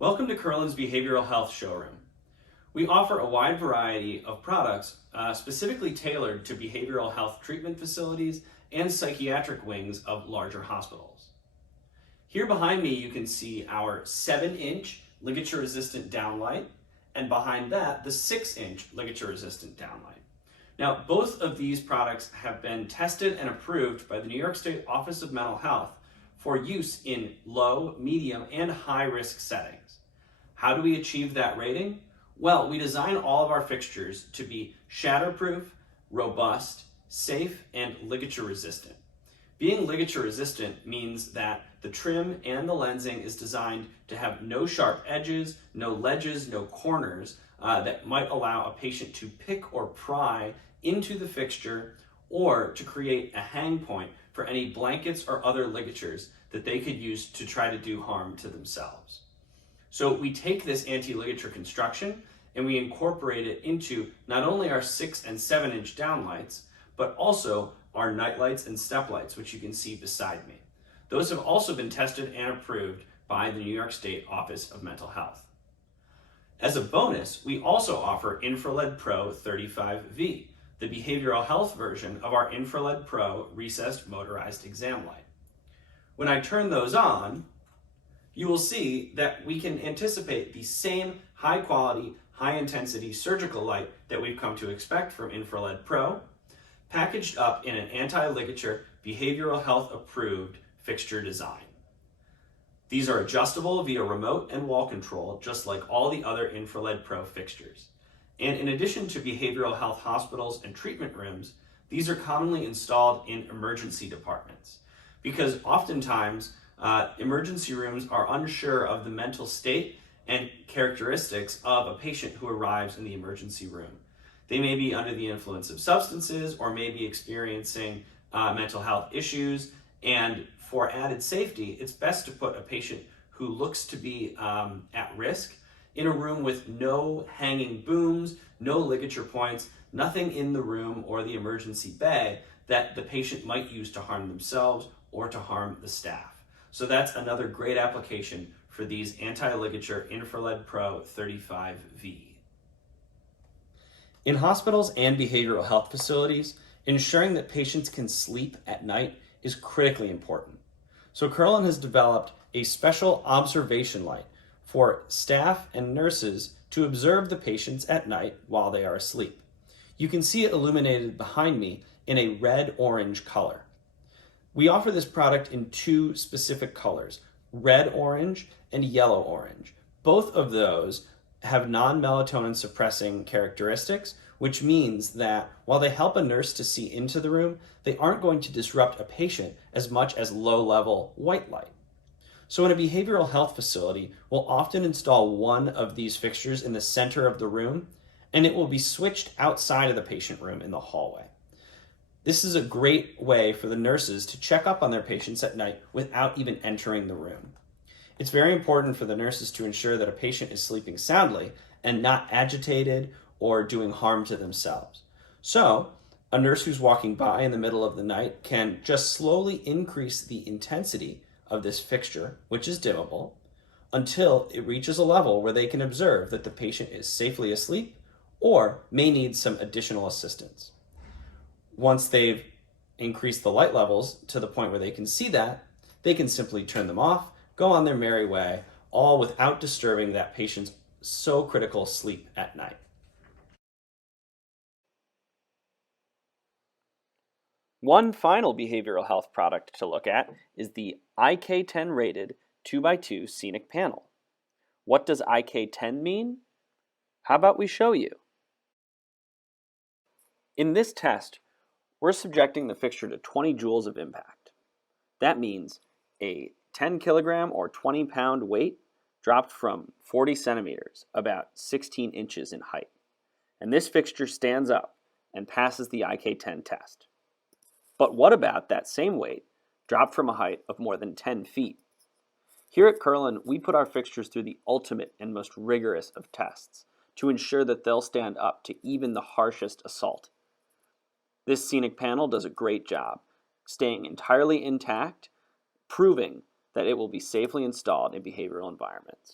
Welcome to Curlin's Behavioral Health Showroom. We offer a wide variety of products specifically tailored to behavioral health treatment facilities and psychiatric wings of larger hospitals. Here behind me you can see our 7-inch ligature-resistant downlight, and behind that the 6-inch ligature-resistant downlight. Now, both of these products have been tested and approved by the New York State Office of Mental Health for use in low, medium, and high risk settings. How do we achieve that rating? Well, we design all of our fixtures to be shatterproof, robust, safe, and ligature resistant. Being ligature resistant means that the trim and the lensing is designed to have no sharp edges, no ledges, no corners that might allow a patient to pick or pry into the fixture, or to create a hang point for any blankets or other ligatures that they could use to try to do harm to themselves. So we take this anti-ligature construction and we incorporate it into not only our 6 and 7-inch downlights, but also our night lights and step lights, which you can see beside me. Those have also been tested and approved by the New York State Office of Mental Health. As a bonus, we also offer Infrared Pro 35V, the behavioral health version of our Infrared Pro recessed motorized exam light. When I turn those on, you will see that we can anticipate the same high quality, high intensity surgical light that we've come to expect from Infrared Pro, packaged up in an anti-ligature, behavioral health approved fixture design. These are adjustable via remote and wall control, just like all the other Infrared Pro fixtures. And in addition to behavioral health hospitals and treatment rooms, these are commonly installed in emergency departments, because oftentimes emergency rooms are unsure of the mental state and characteristics of a patient who arrives in the emergency room. They may be under the influence of substances or may be experiencing mental health issues, and for added safety, it's best to put a patient who looks to be at risk in a room with no hanging booms, no ligature points, nothing in the room or the emergency bay that the patient might use to harm themselves or to harm the staff. So that's another great application for these anti-ligature Infrared Pro 35V. In hospitals and behavioral health facilities, ensuring that patients can sleep at night is critically important. So Curlin has developed a special observation light for staff and nurses to observe the patients at night while they are asleep. You can see it illuminated behind me in a red-orange color. We offer this product in two specific colors, red-orange and yellow-orange. Both of those have non-melatonin suppressing characteristics, which means that while they help a nurse to see into the room, they aren't going to disrupt a patient as much as low-level white light. So in a behavioral health facility, we'll often install one of these fixtures in the center of the room, and it will be switched outside of the patient room in the hallway. This is a great way for the nurses to check up on their patients at night without even entering the room. It's very important for the nurses to ensure that a patient is sleeping soundly and not agitated or doing harm to themselves. So, a nurse who's walking by in the middle of the night can just slowly increase the intensity of this fixture, which is dimmable, until it reaches a level where they can observe that the patient is safely asleep or may need some additional assistance. Once they've increased the light levels to the point where they can see that, they can simply turn them off, go on their merry way, all without disturbing that patient's so critical sleep at night. One final behavioral health product to look at is the IK10 rated 2x2 scenic panel. What does IK10 mean? How about we show you? In this test, we're subjecting the fixture to 20 joules of impact. That means a 10 kilogram or 20 pound weight dropped from 40 centimeters, about 16 inches in height. And this fixture stands up and passes the IK10 test. But what about that same weight dropped from a height of more than 10 feet? Here at Curlin, we put our fixtures through the ultimate and most rigorous of tests to ensure that they'll stand up to even the harshest assault. This scenic panel does a great job, staying entirely intact, proving that it will be safely installed in behavioral environments.